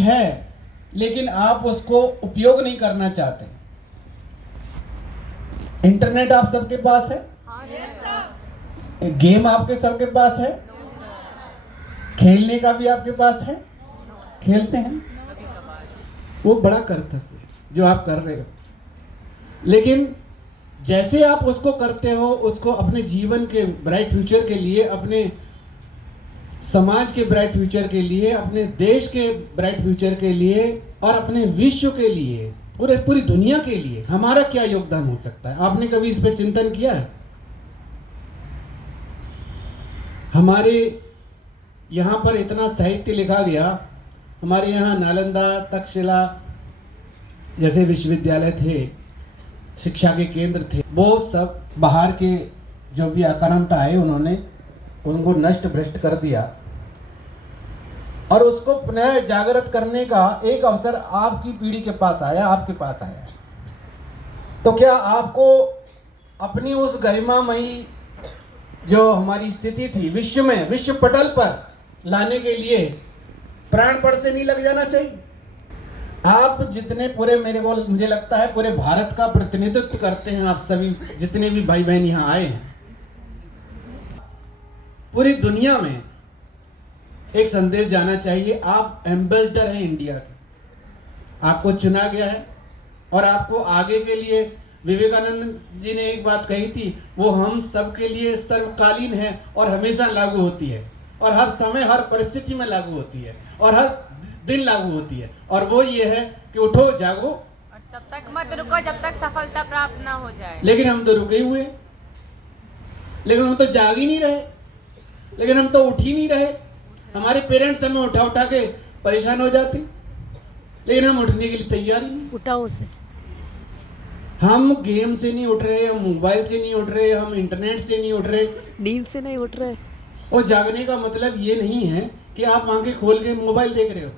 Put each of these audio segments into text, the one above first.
है लेकिन आप उसको उपयोग नहीं करना चाहते। इंटरनेट आप सबके पास है, गेम आपके सबके पास है, खेलने का भी आपके पास है, खेलते हैं, वो बड़ा कर्तव्य है जो आप कर रहे हो। लेकिन जैसे आप उसको करते हो, उसको अपने जीवन के ब्राइट फ्यूचर के लिए, अपने समाज के ब्राइट फ्यूचर के लिए, अपने देश के ब्राइट फ्यूचर के लिए और अपने विश्व के लिए, पूरी दुनिया के लिए हमारा क्या योगदान हो सकता है? आपने कभी इस पे चिंतन किया है? हमारे यहाँ पर इतना साहित्य लिखा गया, हमारे यहाँ नालंदा, तक्षशिला जैसे विश्वविद्यालय थे, शिक्षा के केंद्र थे, वो सब बाहर के जो भी आक्रांत आए उन्होंने उनको नष्ट भ्रष्ट कर दिया और उसको पुनः जागृत करने का एक अवसर आपकी पीढ़ी के पास आया, आपके पास आया। तो क्या आपको अपनी उस गरिमामयी जो हमारी स्थिति थी विश्व में, विश्व पटल पर लाने के लिए प्राणपण से नहीं लग जाना चाहिए? आप जितने पूरे मुझे लगता है पूरे भारत का प्रतिनिधित्व करते हैं, आप सभी जितने भी भाई बहन यहाँ आए हैं, पूरी दुनिया में एक संदेश जाना चाहिए। आप एम्बेसडर हैं इंडिया के, आपको चुना गया है और आपको आगे के लिए, विवेकानंद जी ने एक बात कही थी, वो हम सब के लिए सर्वकालीन है और हमेशा लागू होती है और हर समय हर परिस्थिति में लागू होती है और हर दिन लागू होती है, और वो ये है कि उठो जागो और तब तक मत रुको जब तक सफलता प्राप्त ना हो जाए। लेकिन हम तो रुके हुए, लेकिन हम तो जाग ही नहीं रहे, लेकिन हम तो उठ ही नहीं रहे। हमारे पेरेंट्स हमें उठा उठा के परेशान हो जाते, लेकिन हम उठने के लिए तैयार ही नहीं। उठाओ से, हम गेम से नहीं उठ रहे, हम मोबाइल से नहीं उठ रहे, हम इंटरनेट से नहीं उठ रहे, नींद से नहीं उठ रहे। और जागने का मतलब ये नहीं है कि आप आंखें खोल के मोबाइल देख रहे हो।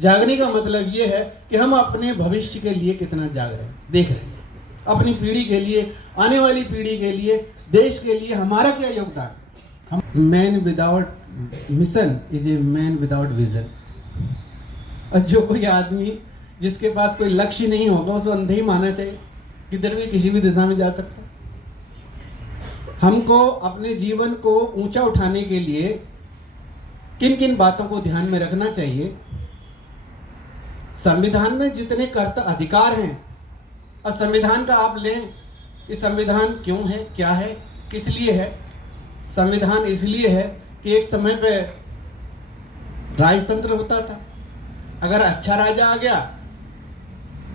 जागने का मतलब ये है कि हम अपने भविष्य के लिए कितना जाग रहे हैं, देख रहे हैं, अपनी पीढ़ी के लिए, आने वाली पीढ़ी के लिए, देश के लिए हमारा क्या योगदान। Man without mission is a man without vision. और जो कोई आदमी जिसके पास कोई लक्ष्य नहीं होगा उसको अंधे ही मानना चाहिए, किधर भी किसी भी दिशा में जा सकता है। हमको अपने जीवन को ऊंचा उठाने के लिए किन किन बातों को ध्यान में रखना चाहिए? संविधान में जितने कर्तव्य अधिकार हैं, और संविधान का आप लें कि संविधान क्यों है, क्या है, किस लिए है। संविधान इसलिए है कि एक समय पे राजतंत्र होता था, अगर अच्छा राजा आ गया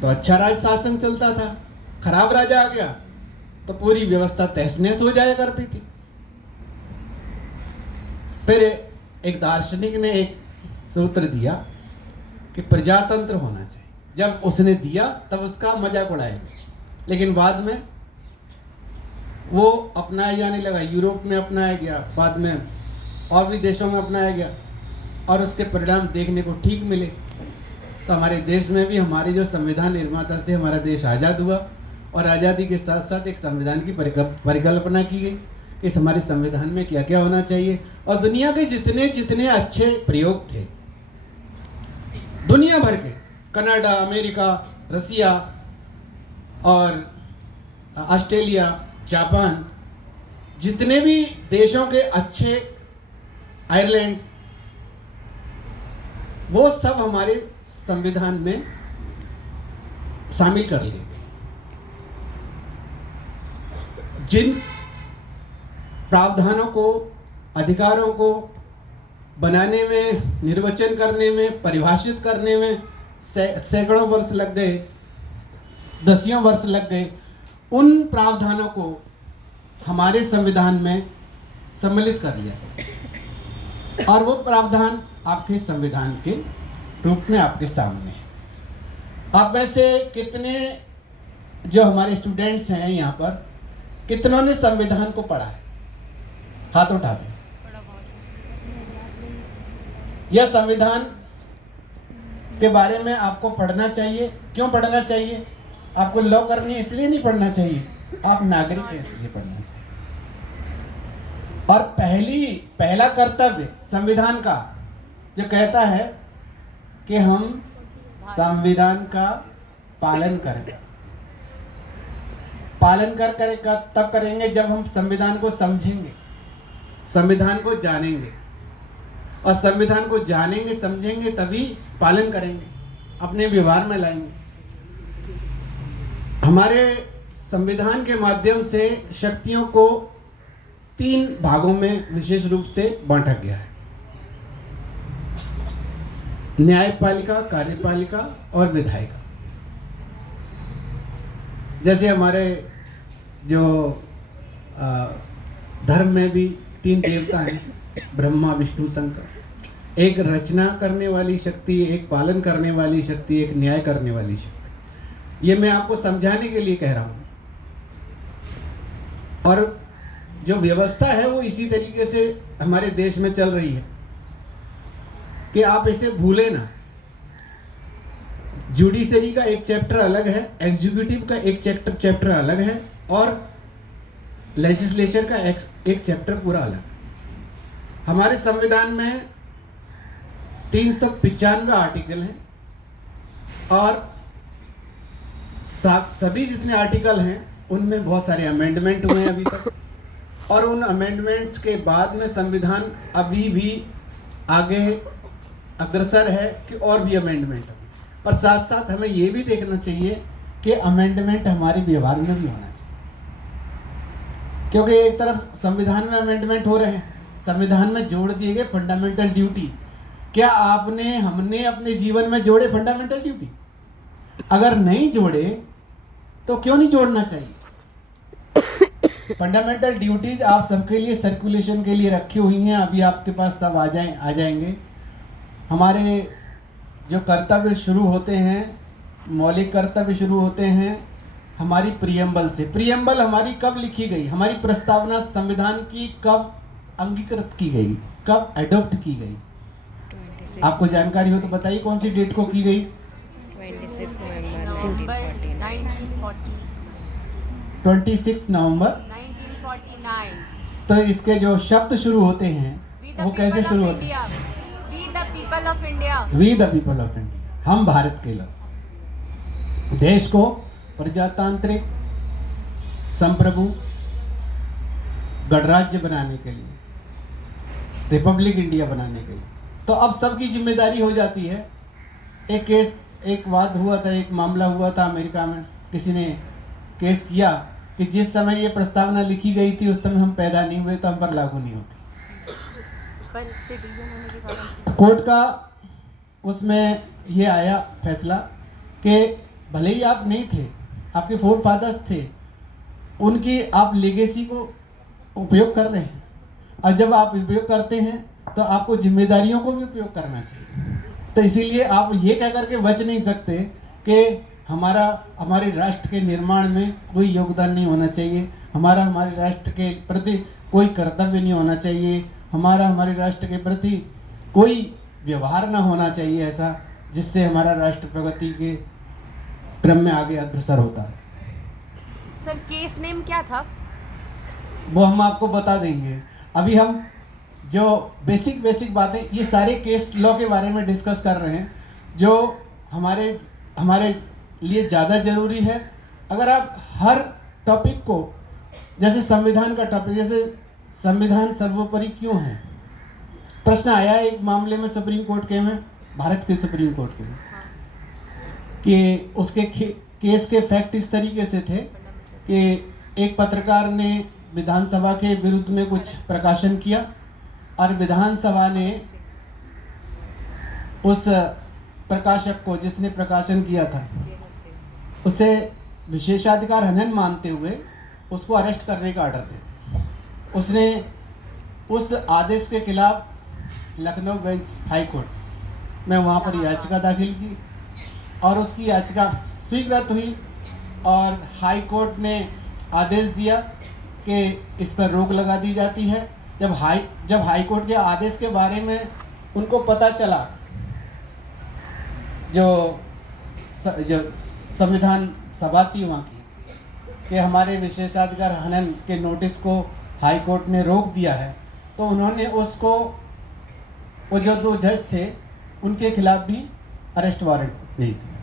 तो अच्छा राज शासन चलता था, खराब राजा आ गया तो पूरी व्यवस्था तहस नहस हो जाया करती थी। फिर एक दार्शनिक ने एक सूत्र दिया कि प्रजातंत्र होना चाहिए। जब उसने दिया तब उसका मजाक उड़ाया, लेकिन बाद में वो अपनाया जाने लगा, यूरोप में अपनाया गया, बाद में और भी देशों में अपनाया गया, और उसके परिणाम देखने को ठीक मिले। तो हमारे देश में भी हमारे जो संविधान निर्माता थे, हमारा देश आज़ाद हुआ, और आज़ादी के साथ साथ एक संविधान की परिकल्पना की गई, इस हमारे संविधान में क्या क्या होना चाहिए। और दुनिया के जितने जितने अच्छे प्रयोग थे, दुनिया भर के, कनाडा, अमेरिका, रसिया और ऑस्ट्रेलिया, जापान, जितने भी देशों के अच्छे, आयरलैंड, वो सब हमारे संविधान में शामिल कर लिए। जिन प्रावधानों को, अधिकारों को बनाने में, निर्वचन करने में, परिभाषित करने में सैकड़ों वर्ष लग गए, दसियों वर्ष लग गए, उन प्रावधानों को हमारे संविधान में सम्मिलित कर लिया, और वो प्रावधान आपके संविधान के रूप में आपके सामने है। आप वैसे कितने जो हमारे स्टूडेंट्स हैं यहाँ पर, कितनों ने संविधान को पढ़ा है? हाथ उठा दें। यह संविधान के बारे में आपको पढ़ना चाहिए। क्यों पढ़ना चाहिए? आपको लॉ करनी है इसलिए नहीं पढ़ना चाहिए, आप नागरिक हैं इसलिए पढ़ना चाहिए। और पहला कर्तव्य संविधान का जो कहता है कि हम संविधान का पालन करें। पालन करेगा तब करेंगे जब हम संविधान को समझेंगे, संविधान को जानेंगे, और संविधान को जानेंगे समझेंगे तभी पालन करेंगे, अपने व्यवहार में लाएंगे। हमारे संविधान के माध्यम से शक्तियों को 3 भागों में विशेष रूप से बांटा गया है, न्यायपालिका, कार्यपालिका और विधायिका। जैसे हमारे जो धर्म में भी 3 देवता हैं, ब्रह्मा विष्णु शंकर। एक रचना करने वाली शक्ति, एक पालन करने वाली शक्ति, एक न्याय करने वाली शक्ति। ये मैं आपको समझाने के लिए कह रहा हूं। और जो व्यवस्था है वो इसी तरीके से हमारे देश में चल रही है कि आप इसे भूले ना। जुडिशरी का एक चैप्टर अलग है, एग्जीक्यूटिव का एक चैप्टर अलग है, और लेजिस्लेचर का एक चैप्टर पूरा अलग। हमारे संविधान में 395 आर्टिकल हैं, और सभी जितने आर्टिकल हैं उनमें बहुत सारे अमेंडमेंट हुए हैं अभी तक, और उन अमेंडमेंट्स के बाद में संविधान अभी भी आगे अग्रसर है कि और भी अमेंडमेंट हो। पर साथ साथ हमें ये भी देखना चाहिए कि अमेंडमेंट हमारे व्यवहार में भी होना चाहिए, क्योंकि एक तरफ संविधान में अमेंडमेंट हो रहे हैं, संविधान में जोड़ दिए गए फंडामेंटल ड्यूटी। क्या हमने अपने जीवन में जोड़े फंडामेंटल ड्यूटी? अगर नहीं जोड़े तो क्यों नहीं जोड़ना चाहिए? फंडामेंटल ड्यूटीज आप सबके लिए सर्कुलेशन के लिए रखी हुई हैं, अभी आपके पास सब आ जाएंगे। हमारे जो कर्तव्य शुरू होते हैं, मौलिक कर्तव्य शुरू होते हैं हमारी प्रियम्बल से। प्रियम्बल हमारी कब लिखी गई? हमारी प्रस्तावना संविधान की कब अंगीकृत की गई, कब एडॉप्ट की गई? आपको जानकारी हो तो बताइए कौन सी डेट को की गई? 26 नवंबर 1949। तो इसके जो शब्द शुरू होते हैं वो कैसे शुरू होते हैं? We the people of India. We the people of India, हम भारत के लोग। देश को प्रजातांत्रिक, संप्रभु, गणराज्य बनाने के लिए, रिपब्लिक इंडिया बनाने के लिए। तो अब सबकी जिम्मेदारी हो जाती है। एक वाद हुआ था, एक मामला हुआ था अमेरिका में, किसी ने केस किया कि जिस समय ये प्रस्तावना लिखी गई थी उस समय हम पैदा नहीं हुए, तो हम पर लागू नहीं होती। कोर्ट का उसमें ये आया फैसला कि भले ही आप नहीं थे, आपके फोर फादर्स थे, उनकी आप लेगेसी को उपयोग कर रहे हैं, और जब आप उपयोग करते हैं तो आपको जिम्मेदारियों को भी उपयोग करना चाहिए। तो इसीलिए आप ये कह करके बच नहीं सकते कि हमारे राष्ट्र के निर्माण में कोई योगदान नहीं होना चाहिए, हमारे राष्ट्र के प्रति कोई कर्तव्य नहीं होना चाहिए, हमारे राष्ट्र के प्रति कोई व्यवहार ना होना चाहिए ऐसा जिससे हमारा राष्ट्र प्रगति के क्रम में आगे अग्रसर होता है। सर केस नेम क्या था? वो हम आपको बता देंगे। अभी हम जो बेसिक बातें, ये सारे केस लॉ के बारे में डिस्कस कर रहे हैं जो हमारे लिए ज़्यादा ज़रूरी है। अगर आप हर टॉपिक को, जैसे संविधान का टॉपिक, जैसे संविधान सर्वोपरि क्यों है, प्रश्न आया एक मामले में सुप्रीम कोर्ट के में, भारत के सुप्रीम कोर्ट के में, कि उसके केस के फैक्ट इस तरीके से थे कि एक पत्रकार ने विधानसभा के विरुद्ध में कुछ प्रकाशन किया और विधानसभा ने उस प्रकाशक को, जिसने प्रकाशन किया था, उसे विशेषाधिकार हनन मानते हुए उसको अरेस्ट करने का ऑर्डर दे। उसने उस आदेश के खिलाफ लखनऊ बेंच हाई कोर्ट में वहाँ पर याचिका दाखिल की और उसकी याचिका स्वीकृत हुई और हाई कोर्ट ने आदेश दिया कि इस पर रोक लगा दी जाती है। जब हाई कोर्ट के आदेश के बारे में उनको पता चला, जो संविधान सभा थी वहाँ की, कि हमारे विशेषाधिकार हनन के नोटिस को हाई कोर्ट ने रोक दिया है, तो उन्होंने उसको, वो जो 2 जज थे उनके खिलाफ भी अरेस्ट वारंट भेज दिया।